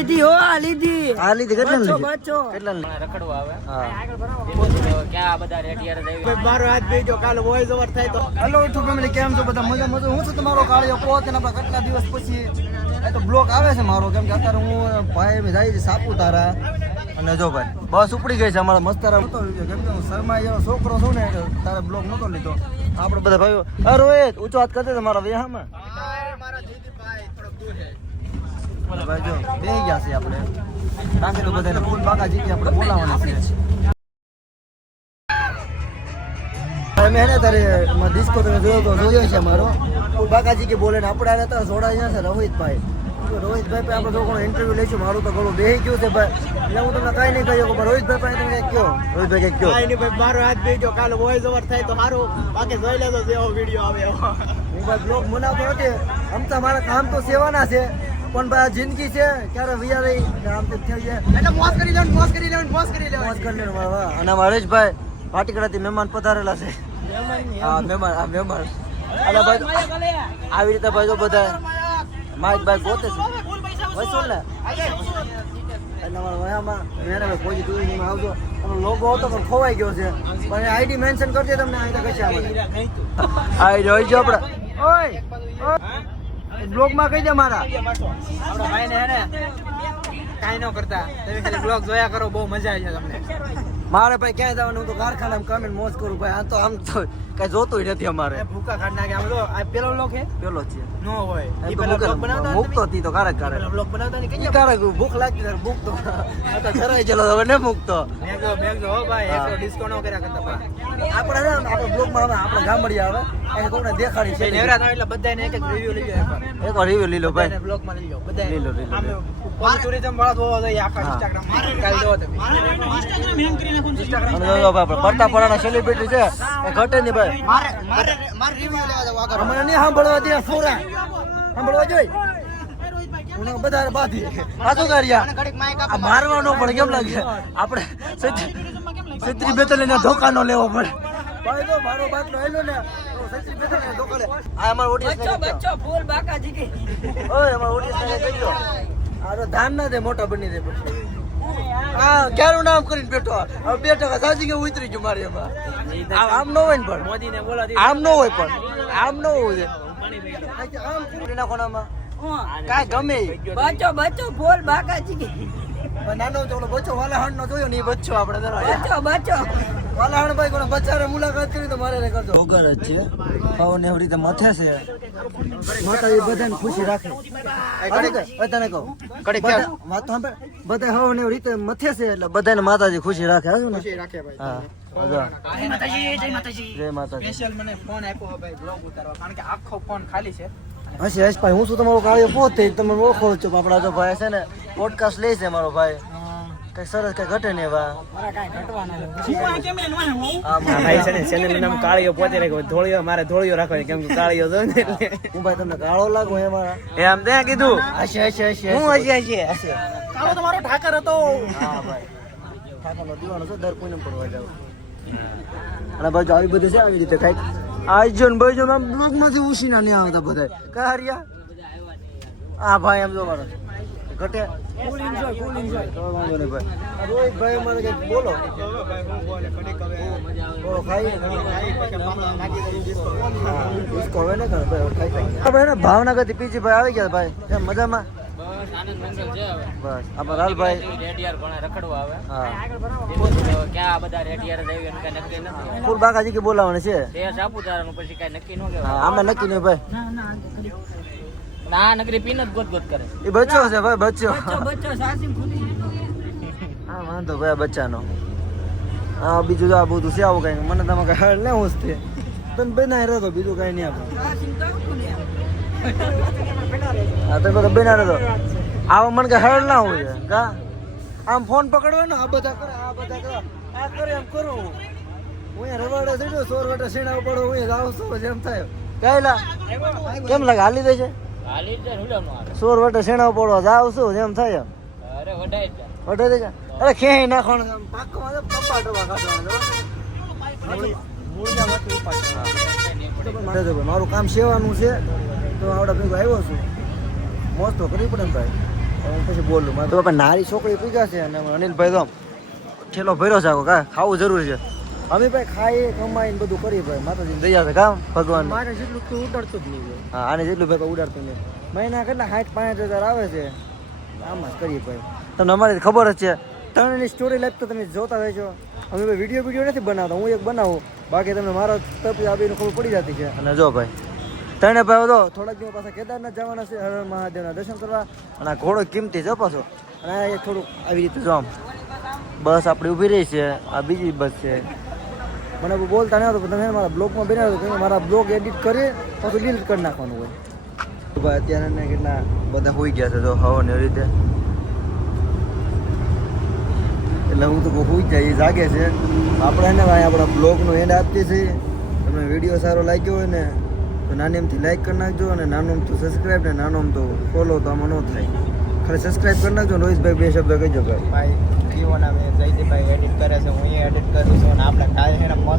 લીધી કેટલા રખડવા આવે હા ક્યાં બધા રેડિયર મારો હાથ ભેજો કાલે વોઇસ ઓવર થાય તો હેલો યુટ્યુબ ફેમિલી કેમ છો બધા મજા મજા હું છું તમારો કાળિયો પોત અને આપણે કેટલા દિવસ પછી એ તો બ્લોક આવે છે મારો કેમ કે અત્યારે હું ભાઈ જાય છે સાપુતારા અને જો ભાઈ બસ ઉપડી ગઈ છે અમારા મસ્તારા નતો લીધો કેમ કે હું શર્મા જેવો છોકરો છું ને તારે બ્લોક નતો લીધો આપણે બધા ભાઈઓ રોહિત ઊંચો હાથ કરते તમારા વ્યાહમાં મારા જીતી ભાઈ થોડો દૂર છે ભાઈ જો બે ગયા છે આપણે રાખી તો બધાને ફૂલ બાકા જીતી આપણે બોલાવવાના છે મેં ને તારે ડિસ્કો તમે જોયો છે મારો ફૂલ બાકાજી કે બોલે ને આપણે આને તો જોડાયા છે રોહિતભાઈ રોહિતભાઈ આપણે થોડું ઘણું ઇન્ટરવ્યુ લઈશું મારું તો ઘણું બેહી ગયું છે ભાઈ એટલે હું તમને કઈ નહીં કહ્યું પણ રોહિતભાઈ પાસે તમે કયો રોહિતભાઈ કઈ કયો નહીં ભાઈ મારો હાથ બેજો કાલે વોઇસ ઓવર થાય તો સારું બાકી જોઈ લેજો જેવો વિડીયો આવે હું ભાઈ બ્લોગ બનાવતો નથી આમ તો મારા કામ તો સેવાના છે પણ ભાઈ આ જિંદગી છે ક્યારે વિયા રહી આમ તો થઈ જાય એટલે મોજ કરી લેવાનું મોજ કરી લેવાનું અને હરેશભાઈ ભાટીકડાથી મહેમાન પધારેલા છે હા મહેમાન અલા ભાઈ આવી રીતે ભાઈ તો બધા માઇક ભાઈ ગોતે છે વસુલ ને એટલે મારા વયામાં મેરે કોઈ ટુરિઝમ આવજો લોગો હતો પણ ખોવાઈ ગયો છે પણ આઈડી મેન્શન કરજે તમને અહીં તો કશે આવે આઈ જોઈ જો આપણે ઓય બ્લોગ માં કહી દે મારા આપણા ભાઈને હે ને કાઈ ન કરતા તમે ખાલી બ્લોગ જોયા કરો બહુ મજા આવી જાય તમને મારે ભાઈ ક્યાં જવાનું તો કારખાનામાં કામ મોજ કરું ભાઈ આ તો આમ તો કઈ જોતું નથી અમારે ભૂકા ખાટ નાખે આમ તો આ પેલો બ્લોગ હે પેલો છે નો હોય ઈ પેલો બ્લોગ બનાવતા મુકતો હતી તો કારક બ્લોગ બનાવતા ને કઈ કારક ભૂખ લાગતી ત્યારે મુકતો આ તો ઘરે ચલો હવે ને મુકતો મેગો હો ભાઈ એસો ડિસ્કો નો કર્યા કરતા ભાઈ આપણે બ્લોગ માં આપણે ગામડિયા આવે એ કોને દેખાડી છે નેવરાત એટલે બધાને એક રિવ્યુ લઈ લો એકવાર રિવ્યુ લઈ લો ભાઈ બ્લોગ માં લઈ લો બધા લઈ લો આમ ટુરિઝમ વાળા જોવો જોઈએ આખા ઇન્સ્ટાગ્રામ કાલ જોવો તમે ઇન્સ્ટાગ્રામ હેંગ કરીને પરતાપરાના સેલિબ્રિટી છે એ ઘટે નહીં ભાઈ મારે રિવ્યુ લેવા જાવ આગળ મને નહીં સાંભળવા દે ફોરા સાંભળવા જોઈ હું બધા બાધી આ શું કર્યા મારવાનો પણ કેમ લાગે આપણે છત્રી બેતલીના ધોકા નો લેવો પડે ભાઈ તો મારો બાટલો હેલો ને છત્રી બેતલીના ધોકા લે આ અમાર ઓડિયન્સ બચ્ચો ફૂલ બાકાજી કે ઓય અમાર ઓડિયન્સ ને કહી દો આ તો ધાન ના દે મોટા બની દે પછી હા ક્યારું નામ કરીને બેઠો હવે 2% સાજી કે ઉતરી ગયું મારી એમાં આમ ન હોય ને પણ મોદી ને બોલા આમ ન હોય પણ આમ ન હોય આમ પૂરી નાખોનામાં કાઈ ગમે બચ્ચો ફૂલ બાકાજી કે નાનો ચોલો બચ્ચો વાલાહણ નો જોયો ની બચ્ચો આપણે બચ્ચો વાલાહણ ભાઈ કોને બચ્ચારે મુલાકાત કરી તો મારે કરજો ઓગર જ છે પવન એવી રીતે મથે છે માતાજી બધાને ખુશી રાખે બધાને કહો કડી કે વાત તો સાંભળ બધા હવન એવી રીતે મથે છે એટલે બધાને માતાજી ખુશી રાખે હા ખુશી રાખે ભાઈ હા જય માતાજી સ્પેશિયલ મને ફોન આપ્યો ભાઈ બ્લોગ ઉતારવા કારણ કે આખો ફોન ખાલી છે હશે ભાઈ હું શું તમારો કાળિયો પોત થઈ તમે ઓળખો છો આપણા તો ભાઈ છે ને પોડકાસ્ટ લે છે મારો ભાઈ કઈ સરસ કઈ ઘટે ને એવા ભાઈ છે ને ચેનલ નામ કાળિયો પોતે રાખ્યો ધોળિયો મારે ધોળિયો રાખવાનો કેમ કે કાળિયો જો ને એટલે હું ભાઈ તમને કાળો લાગુ હે મારા એમ તે કીધું હશે હું હશે કાળો તમારો ઠાકર હતો હા ભાઈ ઠાકરનો દીવાનો છે દર કોઈને પડવા જાવ અને બાજુ આવી બધું છે આવી રીતે કઈક આજો ને ભાઈ જો આમ બ્લોગ માંથી ઉસીના નહીં આવતા બધા કારિયા આ ભાઈ એમ જો મારો ઘટે ફૂલ એન્જોય તો વાંધો નહીં ભાઈ રોહિત ભાઈ મને કઈક બોલો બોલો ખાઈ ડિસ્કો હવે ને કર ભાઈ ખાઈ ભાવનગર થી પીજી ભાઈ આવી ગયા ભાઈ કેમ મજામાં બસ આપણે લાલભાઈ રેડિયર ઘણા રખડવા આવે હા ક્યાં બધા રેડિયર દેવી કઈ નક્કી નથી ફૂલ બાકાજી કે બોલાવવાનું છે તે સાપુતારાનું પછી કઈ નક્કી ન કહેવાય આમાં નક્કી નહીં ભાઈ ના નકરી પીન જ ગોત કરે એ બચ્ચો છે ભાઈ બચ્ચો સાસીમ ખુલી હા વાંધો ભાઈ બચ્ચાનો હા બીજું આ બધું છે આવું કઈ મને તમે કઈ હાલ ને હું છે તને બનાવી રહ્યો તો બીજું કઈ નહીં આપણે હા તો બધા બનાવી રહ્યો આવા મને કઈ હાલ ના હોય કા આમ ફોન પકડવો ને આ બધા કરે આ કરે એમ કરું હું રવાડે ચડ્યો 100 વટા સીણા પડો હું જાવ છું એમ થાય કઈલા કેમ લાગે હાલી દે છે હાલી જ હુલાનો આવે 100 વટા સીણા પડો જાવ છું એમ થાય અરે વડાઈ દે અરે ખેઈ નાખવાનું પાકમાં પપ્પા કાઢવા મારું કામ સેવાનું છે તો આવડા ભેગો આવ્યો છું મોજ તો કરવી પડે ને ભાઈ હું પછી બોલું મારે તો નારી છોકરી પીગા છે અને અનિલભાઈ તો ઠેલો ભર્યો છે કા ખાવું જરૂરી છે અમે ભાઈ ખાઈ કમાઈને બધું કરી ભાઈ માતાજીની દયા છે કામ ભગવાન મારે જેટલું તું ઉડાડતું જ નહીં હા આને જેટલું ભાઈ ઉડાડતું નહીં મહિના કેટલા 60-65 હજાર આવે છે આમાં જ કરીએ ભાઈ તમને અમારી ખબર જ છે ત્રણની સ્ટોરી લાઈફ તો તમે જોતા હોય છો અમે ભાઈ વિડીયો નથી બનાવતા હું એક બનાવું બાકી તમને મારા તરફથી આવીને ખબર પડી જતી છે અને જો ભાઈ ત્રણે ભાઈ તો થોડાક દિવસ પાછા કેદારનાથ જવાના છે હર મહાદેવના દર્શન કરવા અને આ ઘોડો કિંમતી છે પાછો અને આ એક થોડુંક આવી રીતે જો આમ બસ આપણી ઊભી રહી છે આ બીજી બસ છે મને બોલતા નહીં આવતું તમે મારા બ્લોગમાં બનાવ્યો હતો મારા બ્લોગ એડિટ કરી પાછું ડિલીટ કરી નાખવાનું હોય ભાઈ અત્યારે કેટલા બધા હોઈ ગયા છે જો હવાની રીતે એટલે હું તો હોઈ જાય એ જાગે છે આપણે એને ભાઈ આપણા બ્લોગનો એન્ડ આપીએ છીએ તમને વિડીયો સારો લાગ્યો હોય ને તો નાની એમથી લાઈક કરી નાખજો અને નાનું આમ તો સબસ્ક્રાઈબ ને નાનું આમ તો ફોલો તો આમાં ન થાય ખાલી સબસ્ક્રાઈબ કરી નાખજો રોહિતભાઈ બે શબ્દ કહીજો ભાઈ ભાઈ જીવન અમે જયદીપભાઈ એડિટ કરે છે હું એ એડિટ કરું છું અને આપણે કાલે એને મસ્ત